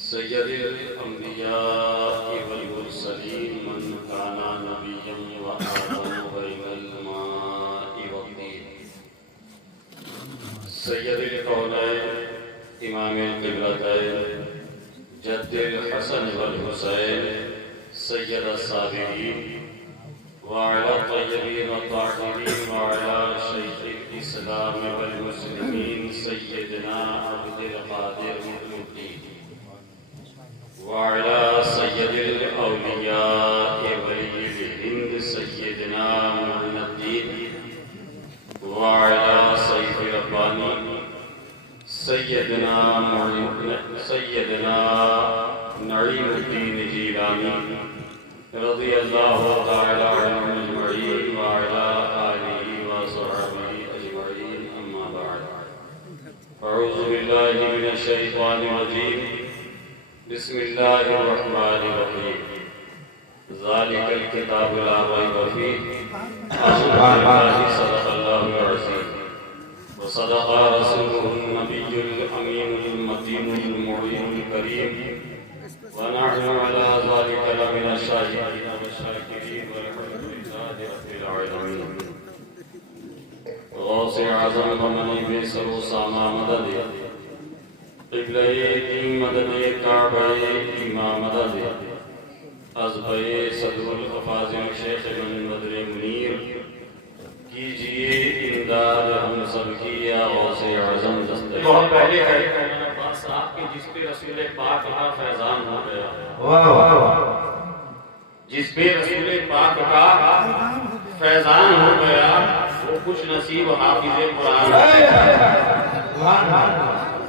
سید الانبیاء والمرسلین من کان نبیا وآدم بین الماء والطین سید الکونین امام القبلتین جد الحسن والحسین سید الصابرین وعلى الطيبين الطاهرين وعلى شيخ الإسلام والمسلمين سيدنا عبد القادر المطلقين وعلى سيد الأولياء ولي الهند سيدنا معين الدين وعلى سيف رباني سيدنا نعيم الدين جيلاني رضي الله تعالى عنهم اجمعين وعلى آله وصحبه اجمعين اما بعد اعوذ بالله من الشيطان الرجيم بسم الله الرحمن الرحيم ذلك الكتاب لا ريب فيه صدق الله العظيم وصدق رسوله النبي الأمين المتين المعين الكريم ونحن على ذلك لمن الشاهدين والشاكرين والحمد لله رب العالمين غوث اعظم بمنی بیسر و ساما مدد قبلہ دین مدد کعبہ امام مدد عزبہ صدر الافاضل شیخ بن بدر منیر کیجئے امداد ہم سب کی یا غوث اعظم دستگیر بہت پہلے ہے صاحب کے جس پہ رسول پاک کا فیضان ہو گیا جس پہ رسول پاک کا فیضان ہو گیا وہ خوش نصیب حافظ قرآن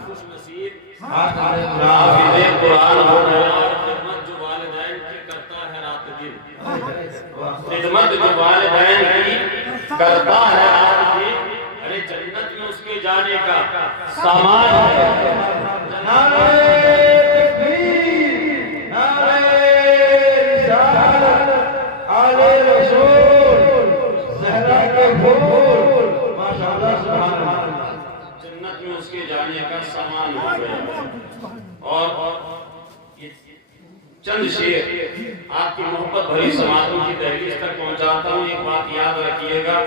خوش نصیب حافظ قرآن ہو گیا خدمت جو والدین کی کرتا ہے رات دن خدمت جو والدین کی کرتا ہے رات دن ارے جنت میں اس کے جانے کا سامان ہے نعرہ تکبیر نعرہ رسالت آل رسول زہرا کے پھول ماشاءاللہ سبحان اللہ جنت میں اس کے جانے کا سامان ہو گیا اور چند شعر آپ کی محبت بھری سماعتوں کی دہلیز تک پہنچاتا ہوں ایک بات یاد رکھیے گا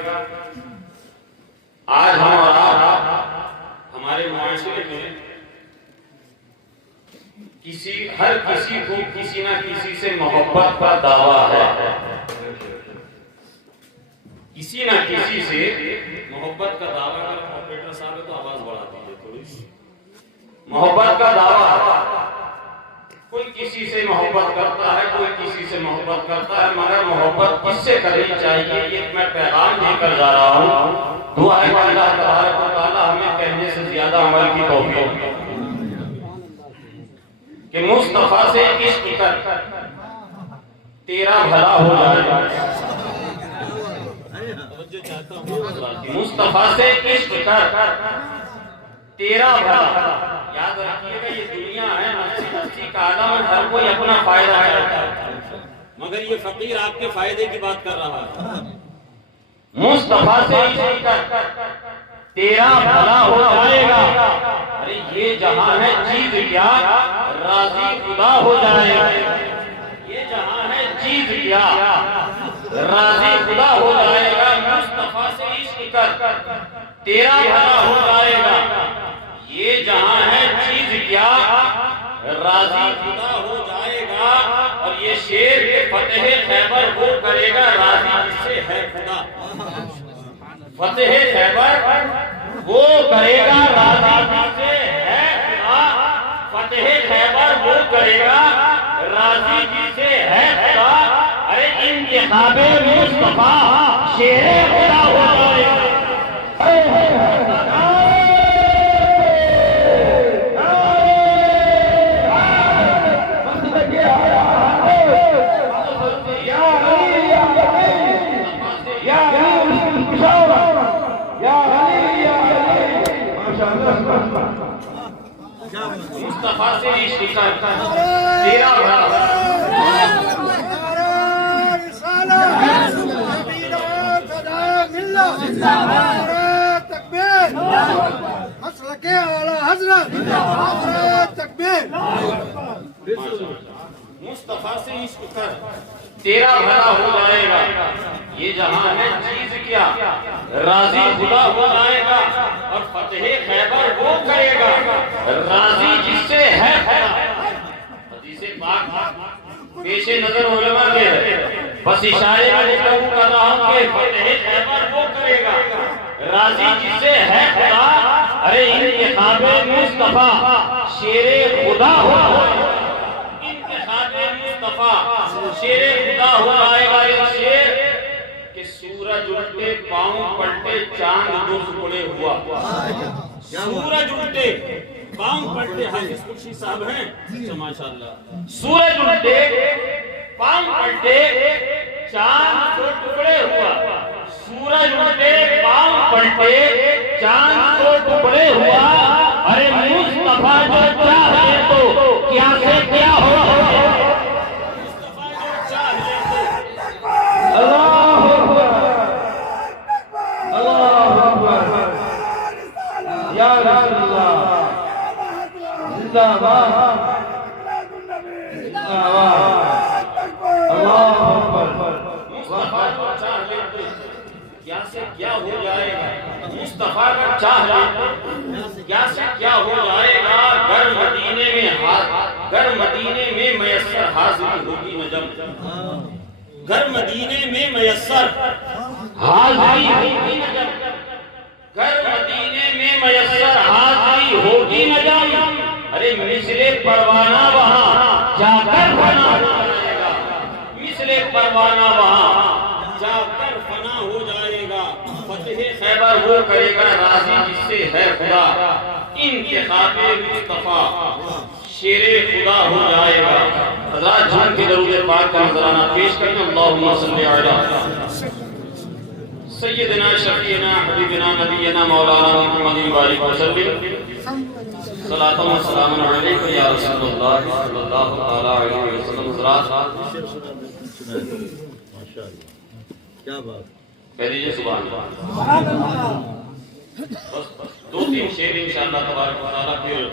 آج ہم اور آپ ہمارے معاشرے میں ہر کسی کو کسی نہ کسی سے محبت کا دعویٰ ہے کسی نہ کسی سے محبت کا دعویٰ اگر آپریٹر صاحب ہے تو آواز بڑھا دیجیے تھوڑی محبت کا دعویٰ کوئی کسی سے محبت کرتا ہے کوئی کسی سے محبت کرتا ہے مگر محبت کس سے کرنی چاہیے یہ میں پیغام دے کر جا رہا ہوں دعا ہے کہ اللہ تبارک و تعالی ہمیں کہنے سے زیادہ عمل کی توفیق کہ مصطفیٰ سے عشق کر تیرا بھلا ہو جائے مصطفیٰ سے عشق کر تیرا بھلا یاد رکھیے گا یہ دنیا ہے نفسی کا عالم ہے ہر کوئی اپنا فائدہ کرتا ہے مگر یہ فقیر آپ کے فائدے کی بات کر رہا ہے مصطفیٰ سے عشق کر تیرا بھلا ہو جائے گا ارے یہ جہاں ہے چیز کیا راضی خدا ہو جائے گا یہ جہاں ہے چیز کیا راضی خدا ہو جائے گا مصطفیٰ سے عشق کر تیرا بھلا ہو جائے گا یہ جہاں ہے چیز کیا راضی خدا ہو جائے گا اور یہ شیر کے فتح خیبر وہ کرے گا راضی جس سے ہے خدا فتح خیبر وہ کرے گا راضی جس سے ہے خدا فتح خیبر وہ کرے گا راضی جس سے ہے خدا ارے انتخاب مصطفیٰ شیر خدا ہو جائے گا مصطفیٰ سے عشق کر تیرا بھلا نعرہ تکبیر مسلک اعلی حضرت نعرہ تکبیر مصطفیٰ سے عشق کر تیرا بھلا ہو جائے گا یہ جہاں ہے چیز کیا راضی خدا ہو جائے گا اور فتح خیبر وہ کرے گا راضی جس سے ہے خدا حدیث پاک پیش نظر علماء کے ہے بس اشارے میں لکھوں کر رہا ہوں کہ فتح خیبر وہ کرے گا راضی جس سے ہے خدا ارے انتخاب مصطفیٰ شیر خدا ہو شیر خدا ہو آئے گا یہ شیر کہ سورج الٹے پاؤں پلٹے چاند دو ٹکڑے ہوا سورج الٹے پاؤں پلٹے حافظ قرشی صاحب ہیں ماشاءاللہ سورج الٹے پاؤں پلٹے چاند دو ٹکڑے ہوا سورج الٹے پاؤں پلٹے چاند دو ٹکڑے ہوا ارے مصطفیٰ جو چاہے تو کیا سے کیا ہو کیا سے کیا ہو جائے گا مصطفیٰ کا چاہے کیا سے کیا ہو جائے گا گر مدینے میں میسر حاضری ہوگی نجم گر مدینے میں میسر حاضری ہوگی نجم گر مدینے میں میسر حاضری ہوگی نجم ارے مثل پروانہ وہاں جا کر فنا ہو جائے گا مثل پروانہ وہاں جا کر فنا ہو جائے گا فتح خیبر وہ کرے گا راضی جس سے ہے خدا انتخاب مصطفیٰ شیر خدا ہو جائے گا حضرات جان کے درود پاک کا نذرانہ پیش کریں اللہم صلی علی سیدنا شفیعنا حبیبنا نبینا مولانا محمد بارک وسلم صلاۃ و سلام علیک یا رسول اللہ صلی اللہ علیہ وسلم حضرات کیا بات کہہ دیجئے سبحان اللہ بس دو تین شعر انشاءاللہ تبارک و تعالیٰ پھر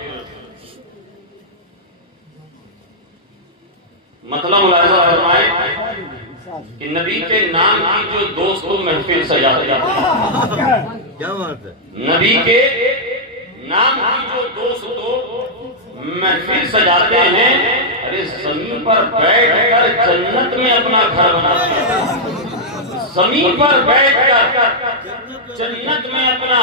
مطلب ملاحظہ فرمائے کہ نبی کے نام کی جو دوستوں محفل سجاتے ہیں کیا بات ہے نبی کے نام کی جو دوستوں محفل سجاتے ہیں ارے زمین پر بیٹھ کر جنت میں اپنا گھر بناتے ہیں زمین پر بیٹھ کر جنت میں اپنا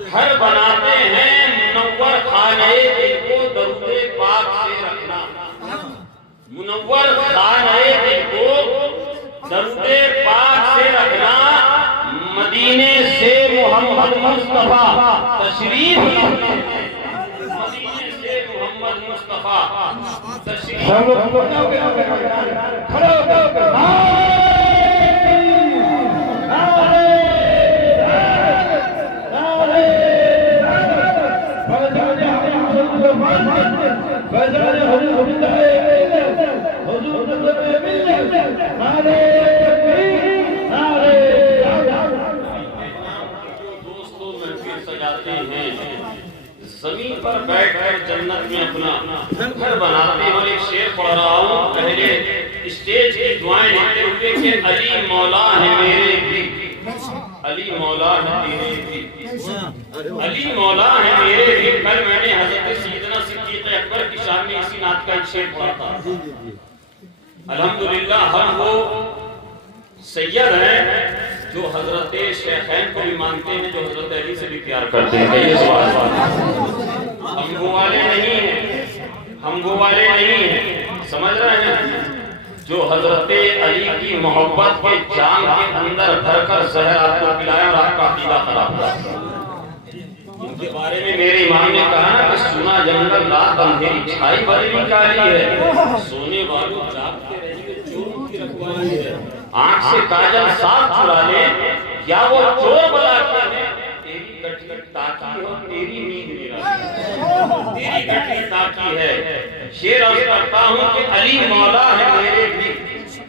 گھر بناتے ہیں منور خانہ دل کو درود پاک سے رکھنا منور خانہ دل کو درود پاک سے رکھنا مدینے سے محمد مصطفیٰ تشریف رکھنا مدینے سے محمد مصطفیٰ تشریف زمین پر بیٹھ کر جنت میں اپنا گھر بناتے ہیں اور ایک شعر پڑھ رہا ہوں پہلے اسٹیج کی دعائیں لیتے ہوئے کہ علی مولا ہے میرے بھی علی مولا ہے میرے بھی علی مولا ہے میرے بھی کل میں نے حضرت سیدنا صدیق اکبر کی شان میں اسی نعت کا ایک شعر پڑھا تھا الحمدللہ ہم وہ سید ہیں جو حضرت شیخین کو بھی مانتے ہیں جو حضرت علی سے بھی پیار کرتے ہیں یہ سوال ہم وہ والے نہیں ہیں ہم وہ والے نہیں ہیں سمجھ رہے ہیں جو حضرت علی کی محبت کے جام کے اندر بھر کر زہر آپ کو پلایا اور آپ کا عقیدہ خراب ہوا ان کے بارے میں میرے امام نے کہا کہ سنا جنگل رات اندھیری چھائی بڑی نکالی ہے سونے والوں جاگتے رہیے چوروں کی رکھوالی ہے آنکھ سے کاجل صاف چھڑا لے یا وہ چور بلاتے ہیں تیری گٹھی تاکی ہو تیری نیند میرا تیری گٹھی تاکی ہے شیر عرض کرتا ہوں کہ علی مولا ہے میرے بھی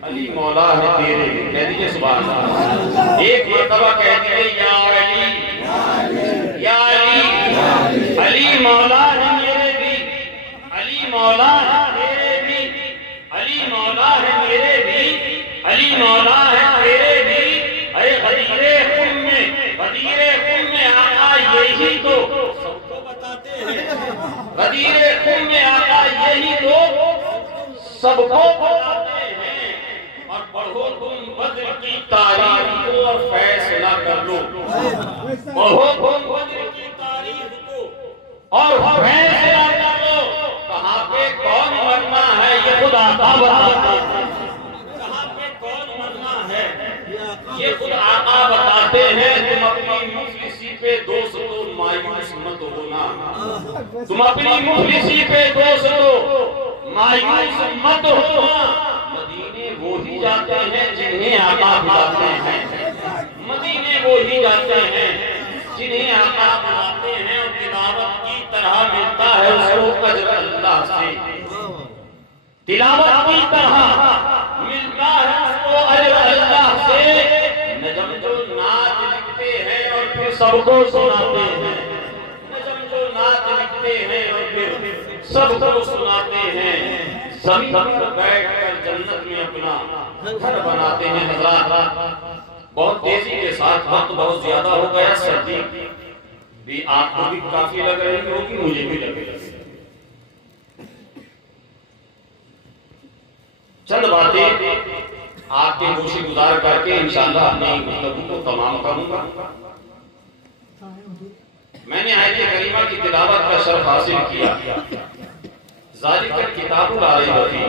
علی مولا ہے تیرے بھی کہہ دیجئے سبحان اللہ ایک مرتبہ کہہ دیجئے یا علی یا مولا ہے میرے بھی، علی مولا ہے میرے بھی، علی مولا ہے میرے بھی، علی مولا ہے میرے بھی، اے غدیر خم میں، غدیر خم میں آقا یہی تو سب کو بتاتے ہیں، غدیر خم میں آقا یہی تو سب کو بتاتے ہیں، اور پڑھو تم بدر کی تاریخ کو اور فیصلہ کر لو، پڑھو تم بدر کی تاریخ کو اور فیصلہ کر لو، کہاں پہ کون مرنا ہے یہ خود آقا بتاتے ہیں، کہاں پہ کون مرنا ہے یہ خود آقا بتاتے ہیں، تم اپنی مفلسی پہ دوست تو مایوس مت ہونا، تم اپنی مفلسی پہ دوست تو مایوس مت ہونا، مدینے وہی جاتے ہیں جنہیں آقا بلاتے ہیں، مدینے وہی جاتے ہیں جنہیں آقا بلاتے ہیں، اور تلاوت کی طرح ملتا ہے اس کو اجر اللہ سے، تلاوت کی طرح ملتا ہے اس کو اجر اللہ سے، نجم جو نعت لکھتے ہیں اور پھر سب کو سناتے ہیں، نجم جو نعت لکھتے ہیں اور پھر سب کو سناتے ہیں، زمین پر بیٹھ کر جنت میں اپنا گھر بناتے ہیں۔ حضرات بہت تیزی کے ساتھ وقت بہت زیادہ ہو گیا، سردی بھی آپ کو بھی کافی لگ رہی ہوگی، مجھے بھی لگ رہی ہے، چند باتیں آپ کے گوشے گزار کر کے انشاءاللہ اپنی گفتگو کو تمام کروں گا۔ میں نے آیت کریمہ کی تلاوت کا شرف حاصل کیا، ذالک الکتاب لا ریب فیہ،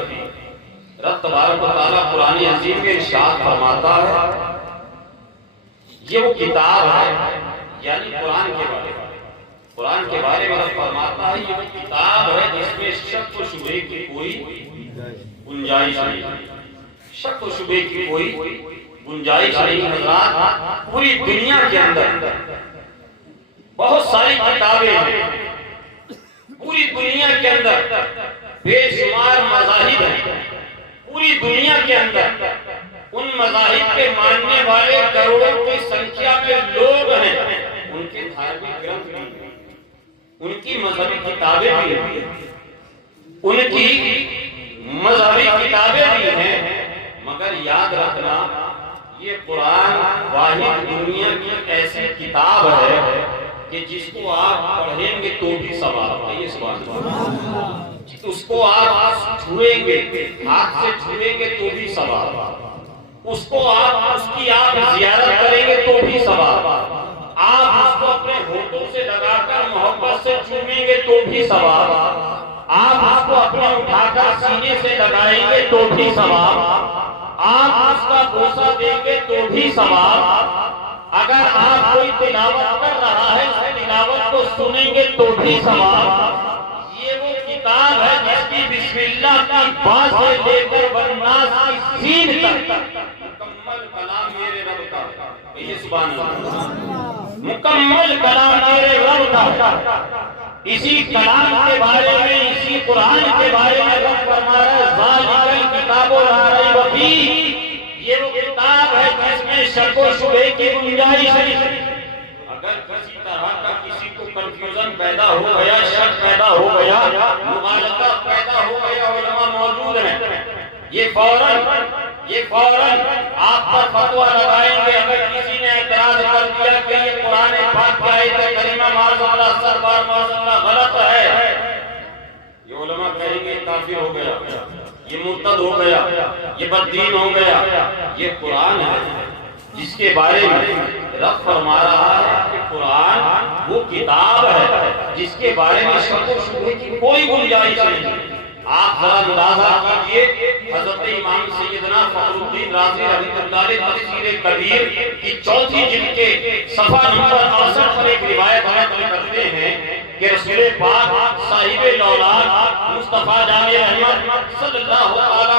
رب تبارک و تعالیٰ قرآن عظیم میں ارشاد فرماتا ہے یہ وہ کتاب ہے، یعنی قرآن کے بارے میں، قرآن کے بارے میں رب فرماتا ہے یہ وہ کتاب ہے جس میں شک و شبہ کی کوئی گنجائش نہیں، شک و شبہ کی کوئی گنجائش نہیں۔ حضرات پوری دنیا کے اندر بہت ساری کتابیں ہیں، پوری دنیا کے اندر بے شمار مذاہب ہیں، پوری دنیا کے اندر ان مذاہب کے ماننے والے کروڑوں کی سنکھیا میں لوگ ہیں، ان کے دھارمک گرنتھ بھی ہیں، ان کی مذہبی کتابیں بھی ہیں، ان کی مذہبی کتابیں بھی ہیں، مگر یاد رکھنا یہ قرآن واحد دنیا کی ایسی کتاب ہے کہ جس کو آپ پڑھیں گے تو بھی ثواب ہے، یہ سبحان اللہ، اس کو آپ چھوئیں گے، ہاتھ سے چھوئیں گے تو بھی ثواب، اس کو اس کی آپ زیارت کریں گے تو بھی ثواب، آپ اس کو اپنے ہونٹوں سے لگا کر محبت سے چومیں گے تو بھی ثواب، آپ اس کو اپنے اٹھا کر سینے سے لگائیں گے تو بھی ثواب، آپ اس کا بوسہ دیں گے تو بھی ثواب، اگر آپ کوئی تلاوت کر رہا ہے اس تلاوت کو سنیں گے تو بھی ثواب۔ یہ وہ کتاب ہے جس کی بسم اللہ کی بات سے لے کر والناس کی سین تک مکمل کلام میرے رب کا، یہ سبحان اللہ، مکمل کلام میرے رب کا، اسی کلام کے بارے میں، اسی قرآن کے بارے میں رب فرما رہا ہے ذالک الکتاب لا ریب فیہ، یہ وہ کتاب ہے جس میں شک و شبہ کی گنجائش نہیں۔ اگر کسی طرح کا کسی کو کنفیوژن پیدا ہو گیا، شک پیدا ہو گیا، مغالطہ پیدا ہو گیا، علماء موجود ہیں، یہ فوراً آپ پر فتویٰ لگائیں گے۔ اگر کسی نے اعتراض کر دیا کہ یہ قرآن پاک کی آیت کریمہ معاذ اللہ سربار معاذ اللہ غلط ہے، یہ علماء کہیں گے کافر ہو گیا، یہ مرتد ہو گیا، یہ بددین ہو گیا۔ یہ قرآن ہے جس کے بارے میں رب فرما رہا ہے کہ قرآن وہ کتاب ہے جس کے بارے میں شک و شبہ کی کوئی گنجائش نہیں۔ آپ ذرا اندازہ کیجئے، حضرت امام سیدنا فخر الدین رازی رحمۃ اللہ علیہ تفسیر کبیر کی 4 جلد کے صفحہ نمبر 68 پر ایک روایت نقل کرتے ہیں کہ رسول پاک صاحب الاولاد مصطفیٰ جامع رحمت صلی اللہ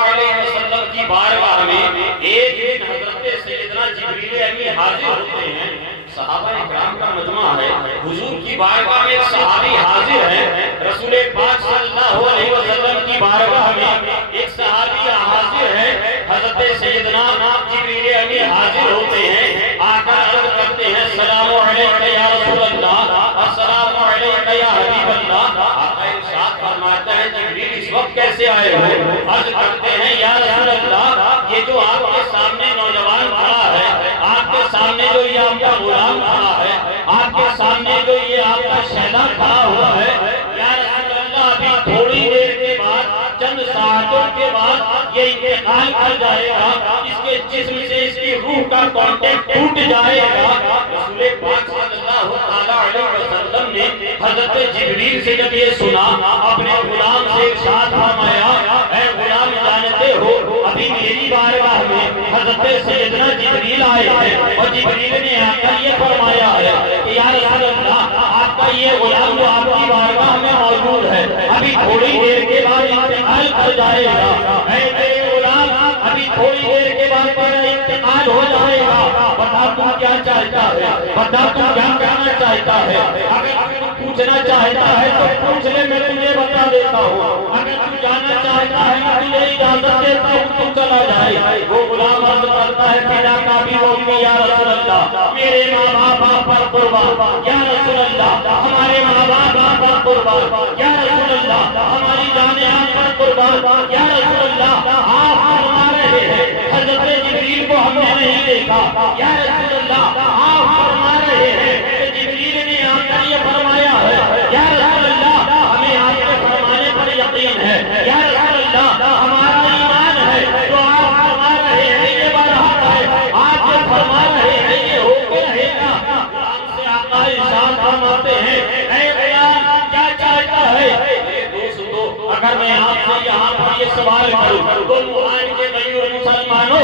علیہ وسلم کی بارگاہ میں ایک دن حضرت سیدنا جبریل امین حاضر ہوتے ہیں، صحابہ اکرام کا مجمع ہے، حضور کی بارگاہ میں ایک صحابی حاضر ہے، رسول پاک صلی اللہ علیہ وسلم کی بارگاہ میں ایک صحابی حاضر ہے، حضرت سیدنا جبریل امین حاضر ہوتے ہیں، آ کر عرض کرتے ہیں السلام علیکم یا رسول اللہ، السلام علیکم یا حبیب اللہ، کیسے آئے ہو؟ عرض کرتے ہیں یا رسول اللہ یہ جو آپ کے سامنے نوجوان کھڑا ہے، آپ کے سامنے جو یہ آپ کا غلام کھڑا ہے، آپ کے سامنے جو یہ آپ کا شہدا کھڑا ہوا ہے، یا رسول اللہ ابھی تھوڑی دیر کے بعد، چند ساعتوں کے بعد یہ انتقال کر جائے گا، اس کے جسم سے اس کی روح کا کانٹیکٹ ٹوٹ جائے گا۔ رسول پاک صلی اللہ علیہ وسلم نے حضرت جبریل سے جب یہ سنا، اپنے غلام سے ارشاد فرمایا اے غلام جانتے ہو ابھی میری بارگاہ میں حضرت سیدنا جبریل آئے ہیں اور جبریل نے آ کر یہ فرمایا ہے کہ یا رسول اللہ آپ کا یہ غلام جو آپ کی بارگاہ میں موجود ہے ابھی تھوڑی دیر کے بعد انتقال کر جائے گا۔ اے میرے غلام ابھی تھوڑی دیر کے بعد تیرا انتقال ہو جائے گا، بتا تو کیا چاہتا ہے، بتا تو کیا کہنا چاہتا ہے۔ اگر تو پوچھنا چاہتا ہے تو پوچھ لے، میں تجھے بتا دیتا ہوں۔ اگر تو جانا چاہتا ہے میں تجھے اجازت دیتا ہوں، تو چلا جائے۔ وہ غلام عرض کرتا ہے پدا کا بھی وہ بھی یا رسول اللہ میرے ماں باپ پر قربان، یا رسول اللہ ہمارے ماں باپ پر قربان، یا رسول اللہ ہماری جانیں آپ پر قربان، یا رسول اللہ آپ فرما رہے ہیں حضرت جبریل کو ہم نے نہیں دیکھا، یا رسول اللہ آپ فرما رہے ہیں کہ جبریل نے آ کر یہ فرمایا ہے، یا رسول اللہ ہمیں آپ کے فرمانے پر یقین ہے، یا رسول اللہ ہمارا ایمان ہے جو آپ فرما رہے ہیں یہ برحق ہے، آپ جو فرما رہے ہیں یہ ہو کے رہے گا۔ ہم سے آقا ارشاد فرماتے ہیں اے غلام کیا چاہتا ہے؟ دوستو اگر میں آپ سے یہاں پر یہ سوال کروں تو قرآن کے غیور مسلمانوں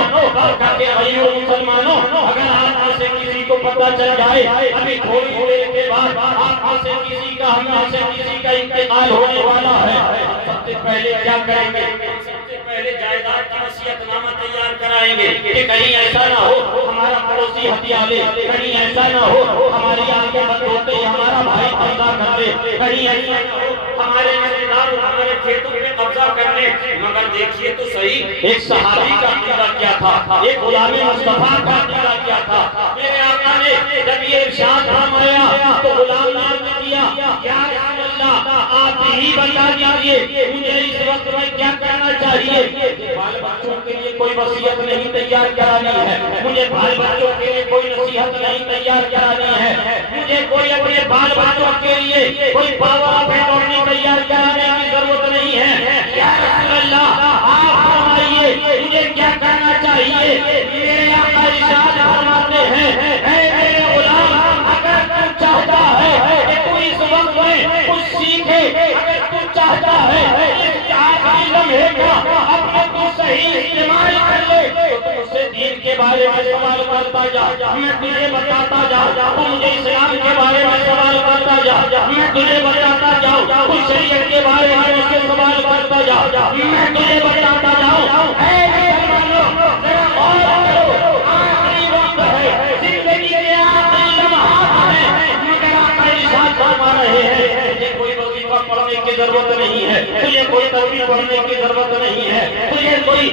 اگر آپ میں سے کسی کو پتہ چل جائے ابھی تھوڑی دیر کے بعد آپ میں سے کسی کا ہم میں سے کسی کا انتقال ہونے والا ہے، سب سے پہلے کیا کریں گے؟ سب سے پہلے جائیداد کا وصیت نامہ تیار کرائیں گے کہ کہیں ایسا نہ ہو ہمارا پڑوسی ہتھیار لے، کہیں ایسا نہ ہو ہماری آنکھیں بند ہوتے ہی ہمارا بھائی قبضہ کر لے، کہیں ایسا نہ ہو ہمارے رشتے دار ہمارے کھیتوں میں قبضہ کر لے۔ مگر دیکھیے تو صحیح ایک صحابی کا عقیدہ کیا تھا، ایک غلام مصطفیٰ کا عقیدہ کیا تھا۔ میرے آقا نے جب یہ ارشاد فرمایا تو غلام نے عرض کیا یا رسول اللہ آپ ہی بتا دیجیے مجھے اس وقت میں کیا کرنا چاہیے؟ بال بچوں کے لیے کوئی وصیت نہیں تیار کرانی ہے، مجھے بال بچوں کے لیے کوئی نصیحت نہیں تیار کرانی ہے، مجھے کوئی اپنے بال بچوں کے لیے کوئی پاور آف اٹارنی تیار کرانے کی ضرورت نہیں ہے۔ یا رسول اللہ آپ فرمائیے مجھے کیا کرنا چاہیے؟ میرے آقا ارشاد فرماتے ہیں اے میرے غلام اگر تو چاہتا ہے کہ تو اس وقت میں کچھ سیکھے، اگر تو چاہتا ہے اس آخری لمحے کا اپنے تو صحیح استعمال کر لے تو تم اس سے دین کے بارے میں سوال کرتا جا، میں تجھے بتاتا جا، تو مجھے اسلام کے بارے میں سوال کرتا جا، میں تجھے بتاتا جاؤں، کچھ شریعت کے بارے میں مجھ سے سوال کرتا جا، میں تجھے بتاتا جاؤں۔ اے مسلمانوں ذرا غور کرو، آخری وقت ہے، زندگی کے آخری لمحات ہیں، مگر آقا ارشاد فرما رہے ہیں مجھے کوئی وظیفہ پڑھنے کی ضرورت نہیں ہے، تجھے کوئی تسبیح پڑھنے کی ضرورت نہیں ہے، تجھے کوئی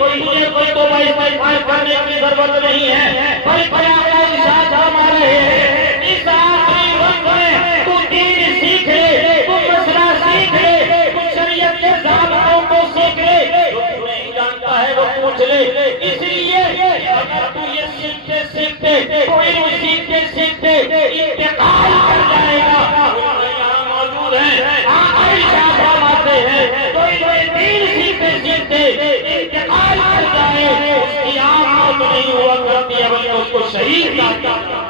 توبہ استغفار کرنے کی ضرورت نہیں ہے، بلکہ آقا ارشاد فرما رہے ہیں اس آخری وقت میں تو دین سیکھ لے، تو مسئلہ سیکھ لے، تو شریعت کے ضابطوں کو سیکھ لے، جو تو نہیں جانتا ہے وہ پوچھ لے۔ اس لیے اگر تو یہ سیکھتے سیکھتے تو علم سیکھتے سیکھتے انتقال کر جائے گا، یہاں موجود ہیں آقا ارشاد فرماتے ہیں تو علم دین سیکھتے سیکھتے انتقال کر جائے اس کی عام موت نہیں ہوا کرتی ہے بلکہ اس کو شہید کرتا ہے۔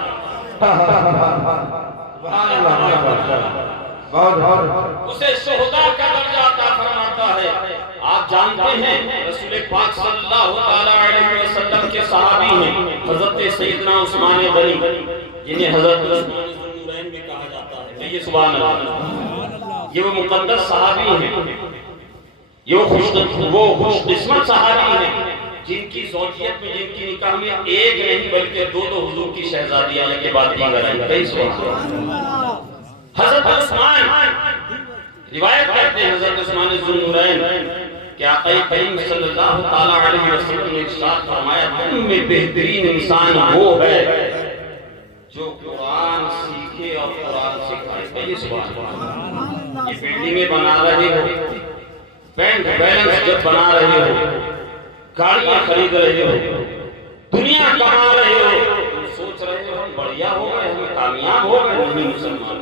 اسے شہداء کا درجہ عطا فرماتا ہے۔ آپ جانتے ہیں رسول پاک صلی اللہ علیہ وسلم کے صحابی ہیں حضرت سیدنا عثمان غنی، جنہیں حضرت عثمان ذوالنورین میں کہا جاتا ہے۔ یہ سبحان اللہ، یہ وہ مقدس صحابی ہیں، یہ وہ خوش قسمت صحابی ہیں جن کی زوجیت میں، جن کی نکاح میں ایک نہیں بلکہ دو حضور کی شہزادی آنے کے بعد دیگر ہیں۔ حضرت عثمان روایت کرتے ہیں حضرت عثمان ذوالنورین کہ آقا کریم صلی اللہ تعالیٰ علیہ وسلم نے ارشاد فرمایا تم میں بہترین انسان وہ ہے جو قرآن سیکھے اور قرآن سکھائے۔ یہ سبحان اللہ، یہ بلڈنگیں بنا رہے ہو، بینک بیلنس جب بنا رہے ہو، گاڑیاں خرید رہے ہو، دنیا کما رہے ہو، سوچ رہے ہو ہم بڑھیا ہو گئے، ہم کامیاب ہو گئے، نہیں مسلمان۔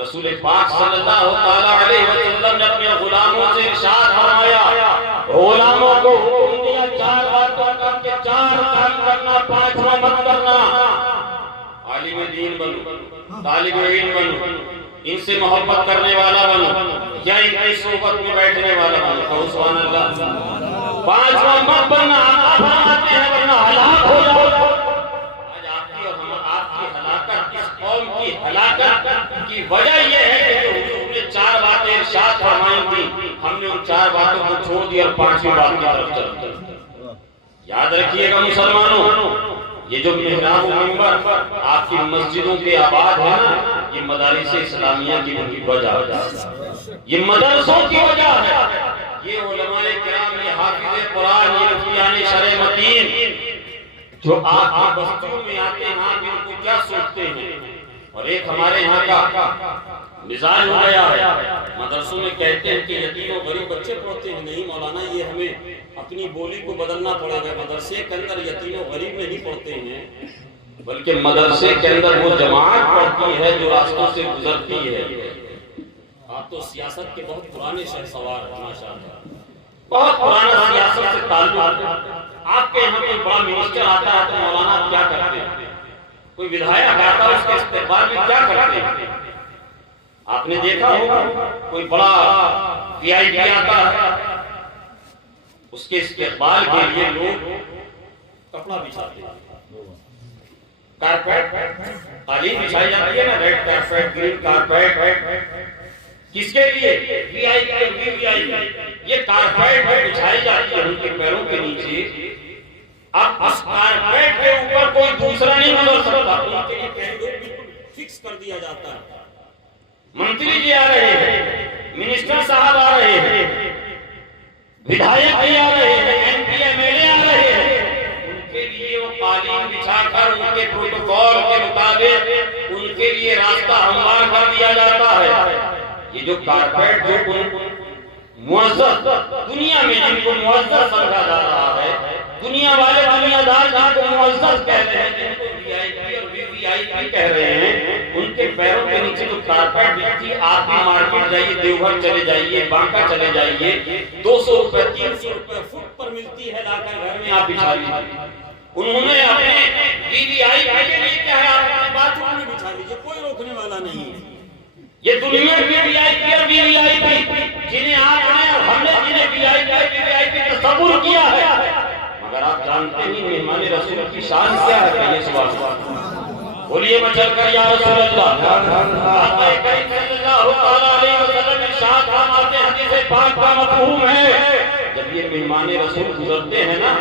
رسول پاک صلی اللہ تعالیٰ علیہ وسلم نے اپنے غلاموں سے ارشاد فرمایا، غلاموں کو حکم دیا چار باتوں کر کے چار کام کرنا، پانچواں مت کرنا۔ عالم دین بنو، طالب علم بنو، ان سے محبت کرنے والا بنو، یا ان کی صحبت میں بیٹھنے والا بنو۔ سبحان اللہ۔ پانچواں مت بننا، آقا فرماتے ہیں ورنہ ہلاک ہو جاؤ۔ آج آپ کی اور آپ کی ہلاکت، اس قوم کی ہلاکت کی وجہ یہ ہے کہ حضور نے چار باتیں ارشاد فرمائی تھی، ہم نے ان چار باتوں کو چھوڑ دیا اور پانچویں بات کی طرف چل دیا۔ یاد رکھیے گا مسلمانوں، یہ جو محراب و منبر آپ کی مسجدوں کے آباد ہے نا، یہ مدارس اسلامیہ کی وجہ ہے، یہ مدرسوں کی وجہ ہے، یہ علماء کرام، یہ حافظ قرآن، یہ مفتیان شرع متین جو آپ کی بستیوں میں آتے ہیں، آپ ان کو کیا سوچتے ہیں؟ اور ایک ہمارے یہاں کا مزاج ہو گیا ہے، مدرسوں میں کہتے ہیں کہ یتیم و غریب بچے پڑھتے ہیں۔ نہیں مولانا، یہ ہمیں اپنی بولی کو بدلنا پڑے گا۔ مدرسے کے اندر یتیم و غریب نہیں پڑھتے ہیں، بلکہ مدرسے کے اندر وہ جماعت پڑھتی ہے جو راستوں سے گزرتی ہے۔ آپ تو سیاست کے بہت پرانے شہسوار ہیں ماشاءاللہ، بہت پرانا سیاست سے تعلق ہے۔ آپ کے یہاں کوئی بڑا منسٹر آتا ہے تو مولانا آپ کیا کرتے ہیں؟ کوئی ودھایک آتا ہے، اس کے استقبال میں کیا کرتے ہیں؟ آپ نے دیکھا ہوگا، کوئی بڑا وی آئی پی آتا ہے، اس کے استقبال کے لیے لوگ کپڑا بچھاتے ہیں، کارپیٹ قالین بچھائی جاتی ہے نا، ریڈ کارپیٹ، گرین کارپیٹ، کس کے لیے؟ وی آئی پی۔ یہ کارپیٹ بچھائی جاتی ہے ان کے پیروں کے نیچے۔ اب اس کارپیٹ کے اوپر کوئی دوسرا نہیں گزر سکتا، ان کے لیے بالکل فکس کر دیا جاتا ہے۔ منتری جی آ رہے ہیں، منسٹر صاحب آ رہے ہیں، ودھایک بھی آ رہے ہیں، M P M L A آ رہے ہیں، ان کے لیے وہ قالین بچھا کر ان کے پروٹوکول کے مطابق ان کے لیے راستہ ہموار کر دیا جاتا ہے۔ یہ جو کارپیٹ جو معزز دنیا میں جن کو معزز سمجھا جا رہا ہے، دنیا والے دنیا دار جن کو معزز کہتے ہیں، جن کو وی آئی پی اور وی آئی پی کہہ رہے ہیں، ان کے پیروں کے نیچے جو کارپیٹ بچتی، آپ بھی مارکیٹ جائیے، دیوگھر چلے جائیے، بانکا چلے جائیے، 200 روپے 300 روپے فٹ پر ملتی ہے، لا کر گھر میں آپ بچھا لیجیے۔ انہوں نے اپنے وی آئی پی کے لیے کہا اپنے باتھ روم میں بچھا لیجیے، کوئی روکنے والا نہیں ہے۔ یہ دنیا میں وی آئی پی اور وی آئی پی جنہیں آپ آئے اور ہم نے جنہیں وی آئی پی تصور کیا ہے، مگر آپ جانتے ہی مہمان رسول کی شان کیا ہے؟ کہ یہ سوال بولیے مچل کر یا رسول اللہ۔ آقا کریم صلی اللہ علیہ وسلم ارشاد فرماتے ہیں، حدیث پاک کا مفہوم ہے، جب یہ مہمان رسول گزرتے ہیں نا،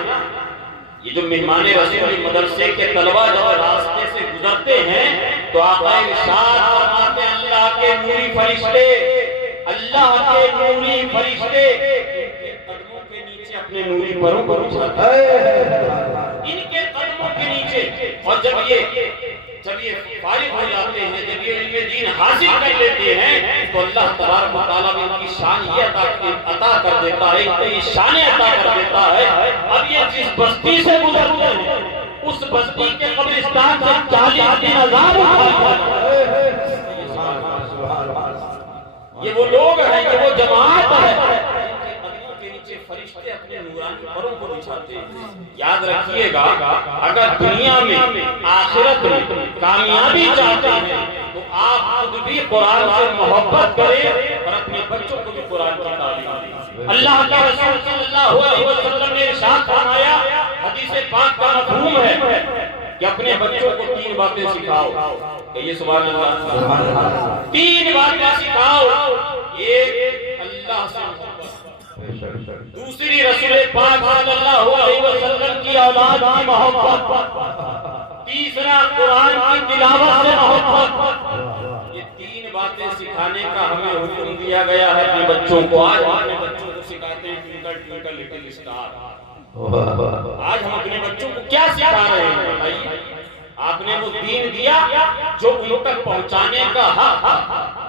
یہ جو مہمان رسول مدرسے کے طلبہ جب راستے سے گزرتے ہیں تو آقا ارشاد فرماتے ہیں، اللہ کے نوری فرشتے، اللہ کے نوری فرشتے ان کے قدموں کے نیچے اپنے نوری پروں پر اٹھاتے ہیں، ان کے قدموں کے نیچے۔ اور جب یہ فارغ ہو جاتے ہیں، جب یہ علم دین حاصل کر لیتے ہیں تو اللہ تبارک و تعالیٰ ان کی شان یہ عطا کر دیتا ہے، ان کی شان عطا کر دیتا ہے۔ اب یہ جس بستی سے گزرتے ہیں اس بستی کے قبرستان سے 40,000 یہ وہ لوگ ہیں، یہ وہ جماعت ہے جن کے قدموں کے نیچے فرشتے اپنے نورانی پروں کو بچھاتے ہیں۔ یاد رکھیے گا، اگر دنیا میں آخرت میں کامیابی چاہتے ہیں تو آپ خود بھی قرآن سے محبت کریں اور اپنے بچوں کو بھی قرآن کی تعلیم دیں۔ اللہ کے رسول صلی اللہ علیہ وسلم نے ارشاد فرمایا، حدیث پاک کا مفہوم ہے کہ اپنے بچوں کو 3 باتیں سکھاؤ۔ کہیے سبحان اللہ۔ 3 باتیں سکھاؤ، ایک اللہ سے محبت، دوسری رسول پاک صلی اللہ علیہ وسلم کی اولاد کی محبت، تیسرا قرآن کی تلاوت سے محبت۔ یہ 3 باتیں سکھانے کا ہمیں حکم دیا گیا ہے اپنے بچوں کو۔ آج ہم اپنے بچوں کو سکھاتے ہیں ٹوئنکل ٹوئنکل لٹل اسٹار۔ آج ہم اپنے بچوں کو کیا سکھا رہے ہیں بتائیے؟ آپ نے وہ دین دیا جو ان تک پہنچانے کا حق،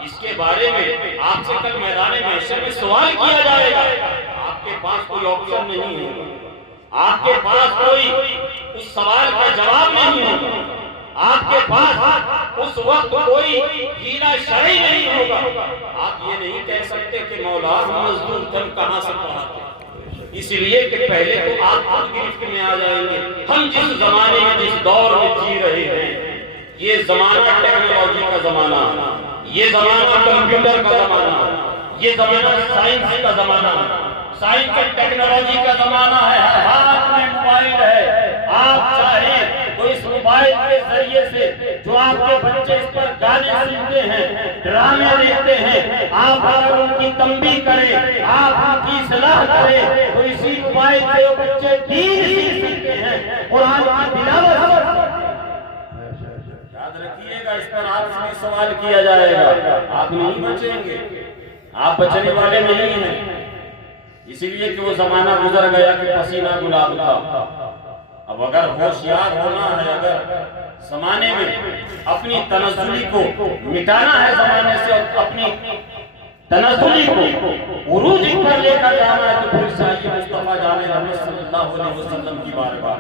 اس کے بارے میں آپ سے کل میدان محشر میں سوال کیا جائے گا۔ آپ کے پاس کوئی آپشن نہیں ہے، آپ کے پاس کوئی اس سوال کا جواب نہیں ہے، آپ کے پاس اس وقت کوئی ہیلا شرعی نہیں ہوگا۔ آپ یہ نہیں کہہ سکتے کہ مولا ہم مزدور تن کہاں سے پڑھاتے، اس لیے کہ پہلے تو آپ خود گرفت میں آ جائیں گے۔ ہم جس زمانے میں جس دور میں جی رہے ہیں، یہ زمانہ ٹیکنالوجی کا زمانہ، یہ زمانہ کمپیوٹر کا زمانہ، یہ زمانہ سائنس کا زمانہ، سائنس اور ٹیکنالوجی کا زمانہ ہے۔ ہر ہاتھ میں موبائل ہے، آپ چاہیں تو اس موبائل کے ذریعے سے جو آپ کے بچے اس پر گانے سنتے ہیں، ڈرامے دیکھتے ہیں، آپ اگر ان کی تنبیہ کریں، آپ ان کی اصلاح کریں، تو اسی موبائل سے وہ بچے دین سیکھ سکتے ہیں، قرآن کی تلاوت۔ یاد رکھیے گا، اس پر آپ سے سوال کیا جائے گا، آپ نہیں بچیں گے، آپ بچنے والے نہیں ہیں، اسی لیے کہ وہ زمانہ گزر گیا کہ پسینہ گلاب تھا۔ اب اگر ہوشیار ہونا ہے، اگر زمانے میں اپنی تنزلی کو مٹانا ہے زمانے سے، اور اپنی تنزلی کو عروج پر لے کر جانا ہے، تو پھر سائیہ مصطفیٰ جان رحمت صلی اللہ علیہ وسلم کی بارگاہ،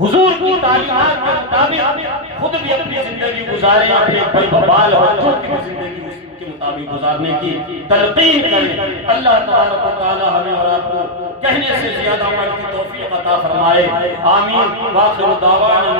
حضور کی تعلیمات کے مطابق خود بھی اپنی زندگی گزاریں، اپنے بال بچوں کی بھی زندگی کے مطابق گزارنے کی تلقین کریں۔ اللہ تبارک و تعالی ہمیں اور آپ کو کہنے سے زیادہ عمل کی توفیق عطا فرمائے، آمین۔ وآخر دعوانا